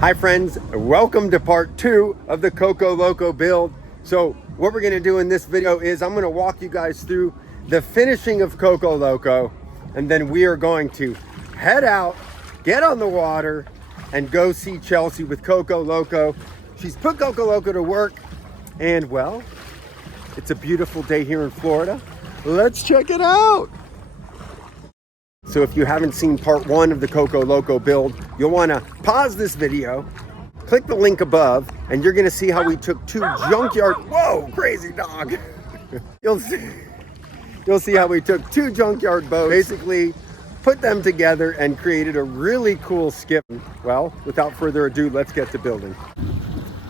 Hi friends, welcome to part 2 of the Coco Loco build. So what we're going to do in this video is I'm going to walk you guys through the finishing of Coco Loco, and then we are going to head out, get on the water, and go see Chelsea with Coco Loco. She's put Coco Loco to work, and well, it's a beautiful day here in Florida. Let's check it out. So if you haven't seen part 1 of the Coco Loco build, you'll want to pause this video, click the link above, and you're going to see how we took 2 junkyard, whoa, crazy dog. You'll see how we took 2 junkyard boats, basically put them together and created a really cool skiff. Well, without further ado, let's get to building.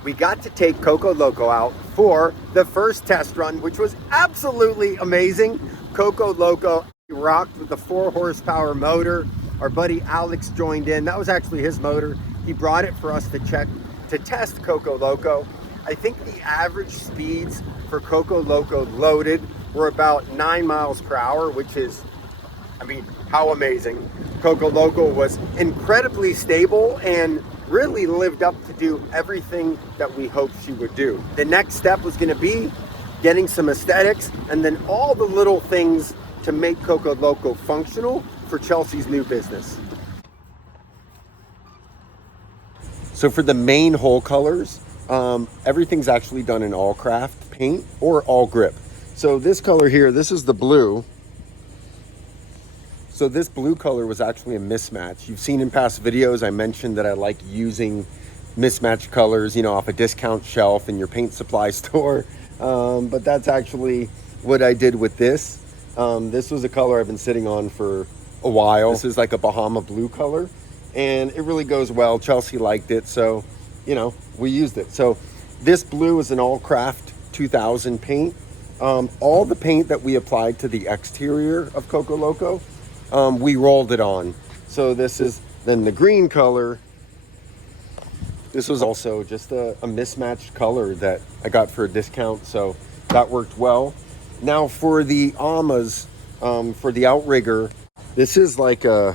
We got to take Coco Loco out for the first test run, which was absolutely amazing. Coco Loco rocked with the 4 horsepower motor. Our buddy Alex joined in. That was actually his motor. He brought it for us to test Coco Loco. I think the average speeds for Coco Loco loaded were about 9 miles per hour, which is, I mean, how amazing. Coco Loco was incredibly stable and really lived up to do everything that we hoped she would do. The next step was going to be getting some aesthetics and then all the little things to make Coco Loco functional for Chelsea's new business. So for the main hull colors, everything's actually done in all craft paint or all grip. So this color here, this is the blue. So this blue color was actually a mismatch. You've seen in past videos, I mentioned that I like using mismatched colors, you know, off a discount shelf in your paint supply store. But that's actually what I did with this. This was a color I've been sitting on for a while. This is like a Bahama blue color, and it really goes well. Chelsea liked it, so, you know, we used it. So this blue is an all craft 2000 paint. All the paint that we applied to the exterior of Coco Loco, we rolled it on. So this is then the green color. This was also just a mismatched color that I got for a discount, so that worked well. Now for the Amas, for the outrigger, this is like a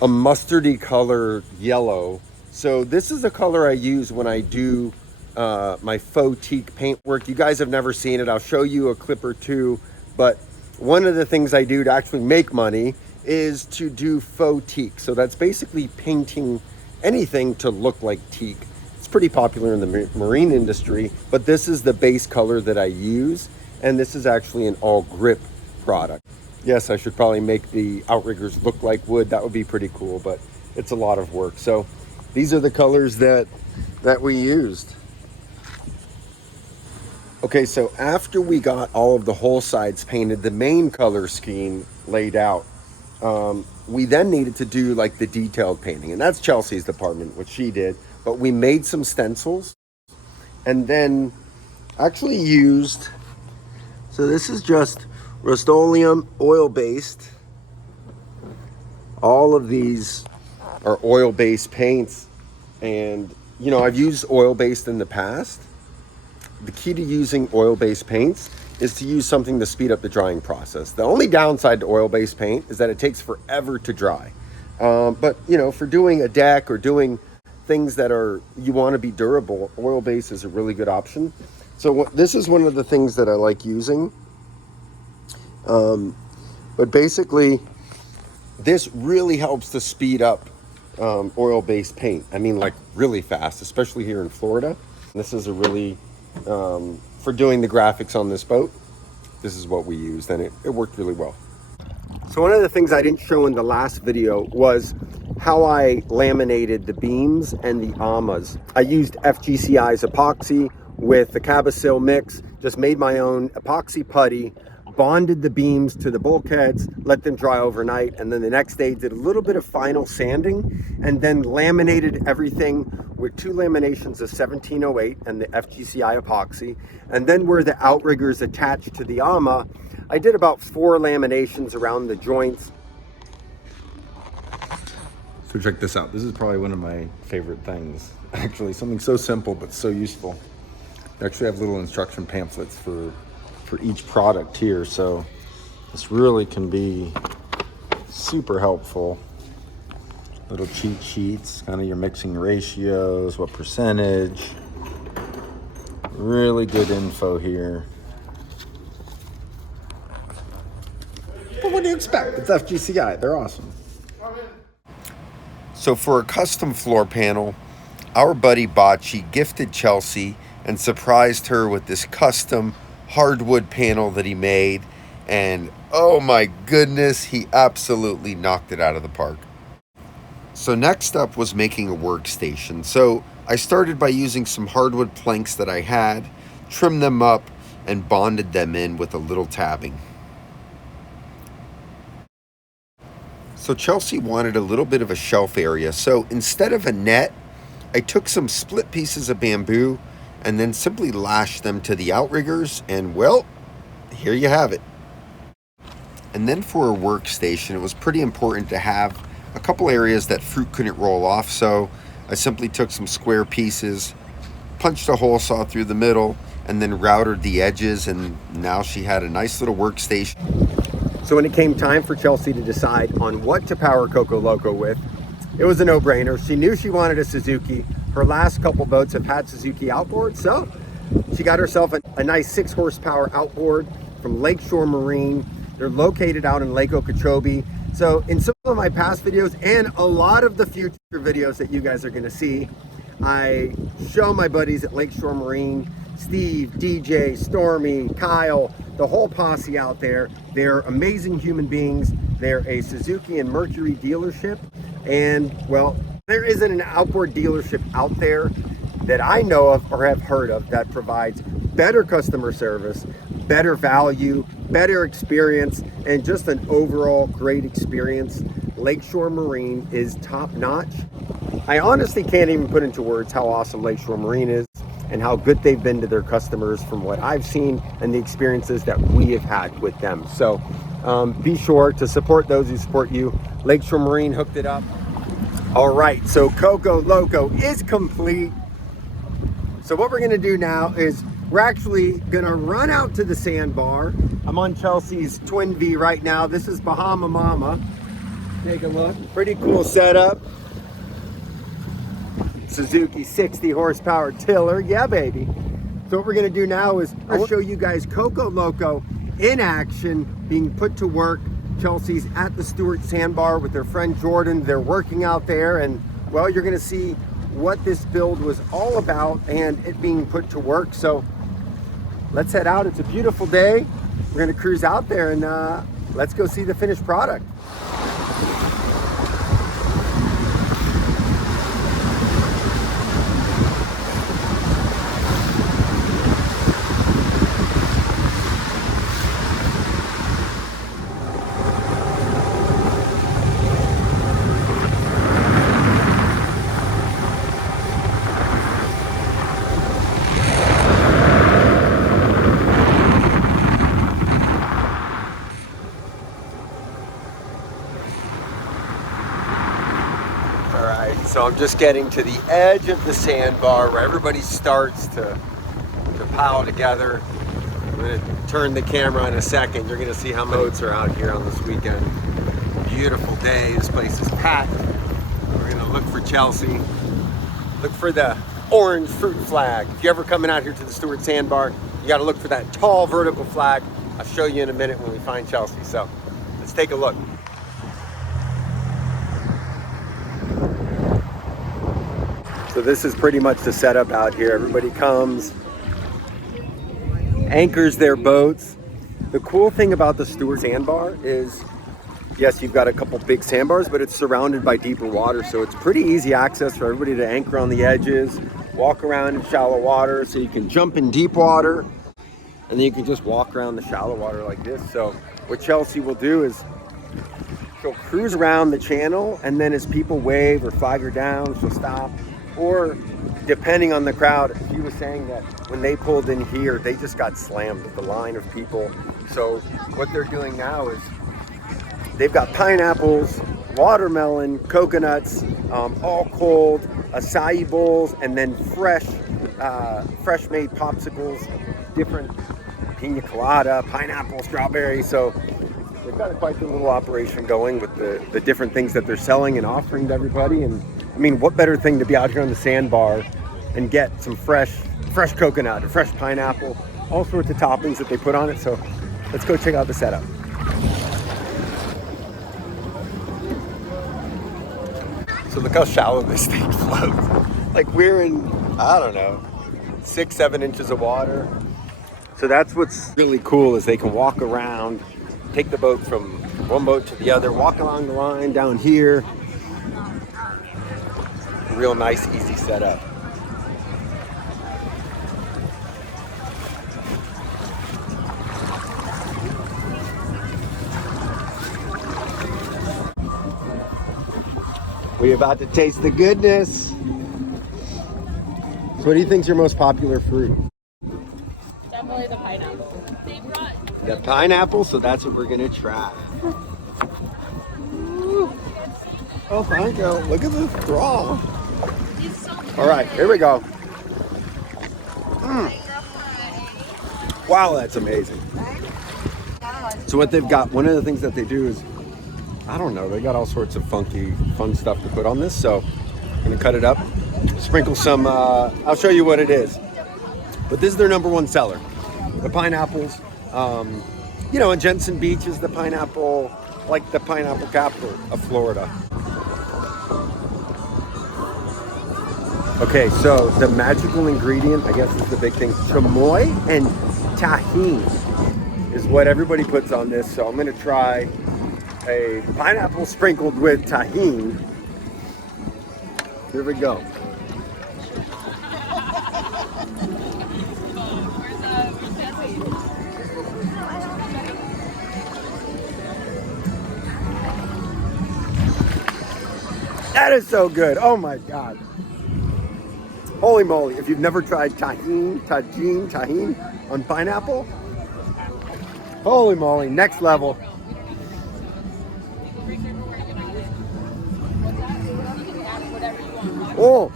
mustardy color yellow. So this is the color I use when I do my faux teak paint work. You guys have never seen it. I'll show you a clip or two, but one of the things I do to actually make money is to do faux teak. So that's basically painting anything to look like teak. It's pretty popular in the marine industry, but this is the base color that I use, and this is actually an all grip product. Yes, I should probably make the outriggers look like wood. That would be pretty cool, but it's a lot of work. So these are the colors that we used. Okay, so after we got all of the hull sides painted, the main color scheme laid out, we then needed to do like the detailed painting, and that's Chelsea's department, what she did. But we made some stencils and then actually used, so this is just Rust-Oleum oil-based. All of these are oil-based paints, and you know, I've used oil-based in the past. The key to using oil-based paints is to use something to speed up the drying process. The only downside to oil-based paint is that it takes forever to dry. But you know, for doing a deck or doing things that you want to be durable, oil-based is a really good option. So this is one of the things that I like using. But basically, this really helps to speed up oil-based paint. I mean, like really fast, especially here in Florida. This is a really, for doing the graphics on this boat, this is what we used, and it worked really well. So one of the things I didn't show in the last video was how I laminated the beams and the Amas. I used FGCI's epoxy with the Cabasil mix, just made my own epoxy putty, bonded the beams to the bulkheads, let them dry overnight, and then the next day did a little bit of final sanding, and then laminated everything with 2 laminations of 1708 and the FGCI epoxy. And then where the outriggers attached to the AMA, I did about 4 laminations around the joints. So check this out. This is probably one of my favorite things. Actually, something so simple but so useful. They actually have little instruction pamphlets for each product here, so this really can be super helpful. Little cheat sheets, kind of your mixing ratios, what percentage. Really good info here. But what do you expect? It's FGCI, they're awesome. So for a custom floor panel, our buddy Bocce gifted Chelsea and surprised her with this custom hardwood panel that he made. And oh my goodness, he absolutely knocked it out of the park. So next up was making a workstation. So I started by using some hardwood planks that I had, trimmed them up, and bonded them in with a little tabbing. So Chelsea wanted a little bit of a shelf area. So instead of a net, I took some split pieces of bamboo and then simply lashed them to the outriggers, and well, here you have it. And then for a workstation, it was pretty important to have a couple areas that fruit couldn't roll off. So I simply took some square pieces, punched a hole saw through the middle, and then routed the edges, and now she had a nice little workstation. So when it came time for Chelsea to decide on what to power Coco Loco with, it was a no-brainer. She knew she wanted a Suzuki. Her last couple boats have had Suzuki Outboard, so she got herself a nice 6 horsepower outboard from Lakeshore Marine. They're located out in Lake Okeechobee. So in some of my past videos and a lot of the future videos that you guys are gonna see, I show my buddies at Lakeshore Marine, Steve, DJ, Stormy, Kyle, the whole posse out there. They're amazing human beings. They're a Suzuki and Mercury dealership. And well, there isn't an outboard dealership out there that I know of or have heard of that provides better customer service, better value, better experience, and just an overall great experience. Lakeshore Marine is top notch. I honestly can't even put into words how awesome Lakeshore Marine is and how good they've been to their customers from what I've seen and the experiences that we have had with them. So be sure to support those who support you. Lakeshore Marine hooked it up. All right, so Coco Loco is complete. So what we're gonna do now is we're actually gonna run out to the Sandbar. I'm on Chelsea's Twin V right now. This is Bahama Mama. Take a look, pretty cool setup. Suzuki 60 horsepower tiller, yeah baby. So what we're gonna do now is I'll show you guys Coco Loco in action, being put to work. Chelsea's at the Stewart Sandbar with their friend Jordan. They're working out there, and well, you're gonna see what this build was all about and it being put to work. So let's head out. It's a beautiful day. We're gonna cruise out there and let's go see the finished product. So I'm just getting to the edge of the sandbar where everybody starts to pile together. I'm gonna turn the camera in a second. You're gonna see how boats are out here on this weekend. Beautiful day, this place is packed. We're gonna look for Chelsea. Look for the orange fruit flag. If you're ever coming out here to the Stewart Sandbar, you gotta look for that tall vertical flag. I'll show you in a minute when we find Chelsea. So let's take a look. So this is pretty much the setup out here. Everybody comes, anchors their boats. The cool thing about the Stewart Sandbar is, yes, you've got a couple big sandbars, but it's surrounded by deeper water. So it's pretty easy access for everybody to anchor on the edges, walk around in shallow water. So you can jump in deep water and then you can just walk around the shallow water like this. So what Chelsea will do is she'll cruise around the channel, and then as people wave or flag her down, she'll stop. Or depending on the crowd, she was saying that when they pulled in here, they just got slammed with the line of people. So what they're doing now is they've got pineapples, watermelon, coconuts, all cold, acai bowls, and then fresh made popsicles, different pina colada, pineapple, strawberry. So they've got quite the little operation going with the different things that they're selling and offering to everybody. And I mean, what better thing to be out here on the Sandbar and get some fresh coconut or fresh pineapple, all sorts of toppings that they put on it. So let's go check out the setup. So look how shallow this thing floats. Like we're in, I don't know, 6-7 inches of water. So that's what's really cool, is they can walk around, take the boat from one boat to the other, walk along the line down here. Real nice, easy setup. We're about to taste the goodness. So what do you think's your most popular fruit? Definitely the pineapple. The pineapple, so that's what we're gonna try. Oh, thank you. Look at this straw. All right, here we go. Wow, that's amazing. So what they've got, one of the things that they do is, I don't know, they got all sorts of funky, fun stuff to put on this. So I'm gonna cut it up, sprinkle some, I'll show you what it is. But this is their #1 seller, the pineapples. You know, and Jensen Beach is the pineapple, like the pineapple capital of Florida. Okay, so the magical ingredient, I guess is the big thing, chamoy and tahini is what everybody puts on this. So I'm gonna try a pineapple sprinkled with tahini. Here we go. That is so good. Oh my God. Holy moly. If you've never tried tahini on pineapple, holy moly, next level. Oh.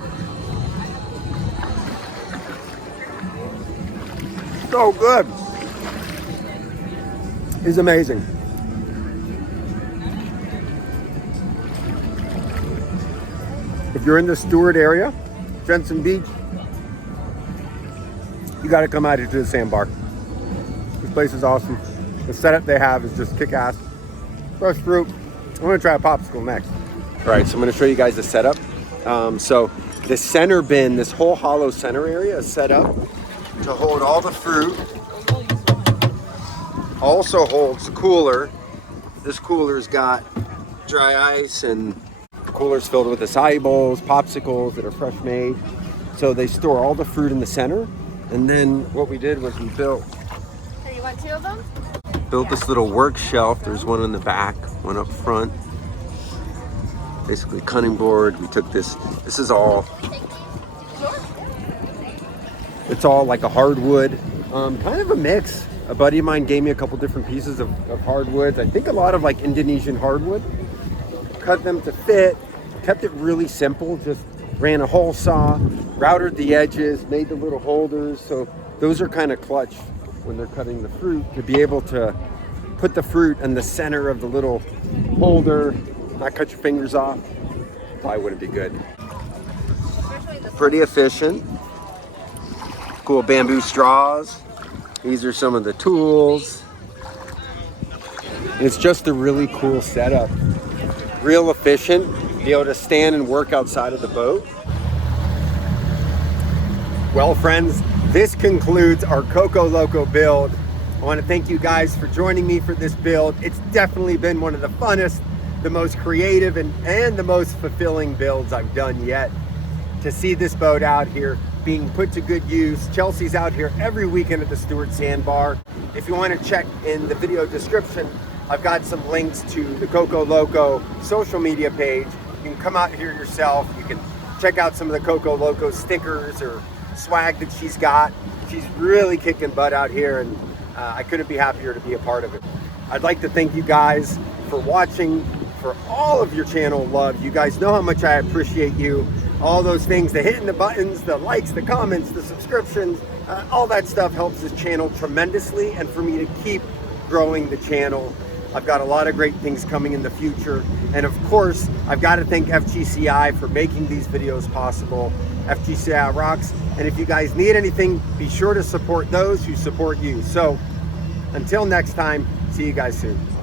So good. It's amazing. If you're in the Stewart area, Jensen Beach, you got to come out here to the Sandbar. This place is awesome. The setup they have is just kick-ass. Fresh fruit. I'm going to try a popsicle next. All right, so I'm going to show you guys the setup. So the center bin, this whole hollow center area is set up to hold all the fruit. Also holds the cooler. This cooler's got dry ice, and the cooler's filled with acai bowls, popsicles that are fresh made. So they store all the fruit in the center. And then what we did was we built. So you want 2 of them? Built this little work shelf. There's one in the back, one up front. Basically cutting board. We took this is all, it's all like a hardwood, kind of a mix. A buddy of mine gave me a couple different pieces of hardwoods. I think a lot of like Indonesian hardwood. Cut them to fit, kept it really simple, just ran a hole saw, routed the edges, made the little holders. So those are kind of clutch when they're cutting the fruit, to be able to put the fruit in the center of the little holder, not cut your fingers off. Probably wouldn't be good. Pretty efficient. Cool bamboo straws. These are some of the tools. It's just a really cool setup. Real efficient. Be able to stand and work outside of the boat. Well, friends, this concludes our Coco Loco build. I want to thank you guys for joining me for this build. It's definitely been one of the funnest, the most creative, and the most fulfilling builds I've done yet. To see this boat out here being put to good use. Chelsea's out here every weekend at the Stewart Sandbar. If you want to check in the video description, I've got some links to the Coco Loco social media page. You can come out here yourself. You can check out some of the Coco Loco stickers or swag that she's got. She's really kicking butt out here, and I couldn't be happier to be a part of it. I'd like to thank you guys for watching, for all of your channel love. You guys know how much I appreciate you. All those things, the hitting the buttons, the likes, the comments, the subscriptions, all that stuff helps this channel tremendously, and for me to keep growing the channel. I've got a lot of great things coming in the future. And of course, I've got to thank FGCI for making these videos possible. FGCI rocks. And if you guys need anything, be sure to support those who support you. So until next time, see you guys soon.